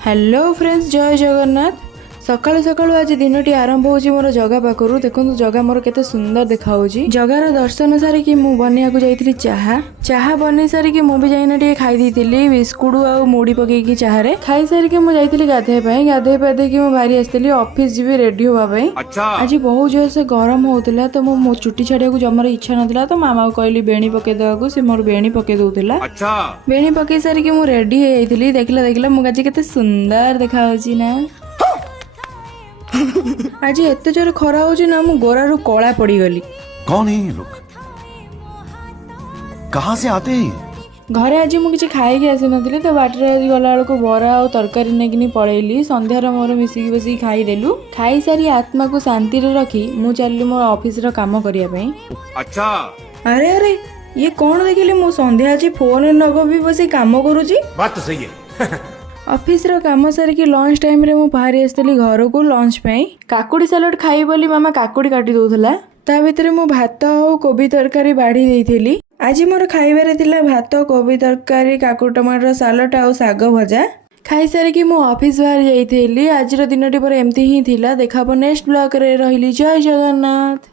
Hello friends, जय जगन्नाथ। सकाळु सकाळु आज दिनटी आरंभ होची मोर जगा पाखरु। देखंतु जगा मोर केते सुंदर देखा होची। जगार दर्शन सारी कि मु बनिया को जाईतिली चाहा बनै सारी कि मु भी जाइना टे खाई देतिली बिस्कुट आ मुड़ी पके की चाहा रे खाई सारी कि मु जाईतिली गाधे पाधे कि मु बारी आस्तिली ऑफिस जीवी रेडी होबा पई। आज बहुत जोर से गरम होउतला तो मो चुटी छाडिया को जमर इच्छा नथला तो मामा को कहली बेणी पके देवाको। से मोर बेणी पके दोउतला। बेणी पके सारी कि मु रेडी हे जाईतिली। देखला मु आज केते सुंदर देखा होची ना। आज एते जोर खरा होची ना मु गोरारु कला पड़ी गली। कौन है ये लोग? कहाँ से आते हैं? घरे आज मु किछि खाई के आसी नथिली तो बाटरे आज गला बेलको बरा और तरकारी नेकिनी पळेइली। संध्यार मोर मिसिकी बसी खाई देलु। खाई सारी आत्मा को शांति रे रखी मु चलली मोर ऑफिस रो काम करिया पई। अच्छा। अरे अरे ये कौन देखिले मु संध्या आज फोन नगो भी बसी काम करूची। बात तो सही है। ऑफिस रो काम सारिकी लंच टाइम रे मु बाहरी आसतली घर को लंच पे। काकुड़ी सलाड खाई बोली मामा काकुड़ी काटी दोथला। ता भितरे मु भात और कोबी तरकारी बाढ़ी देइथिली। आज मोर खाइबारे थिला भात कोबी तरकारी काकुड़ी टमाटर सलाड और साग भजा। खाई सारिकी मु ऑफिस बाहर जाइथिली। आज रो दिनटी पर एम्ति ही थिला। देखाबो नेक्स्ट ब्लॉग रे। रहिली जय जगन्नाथ।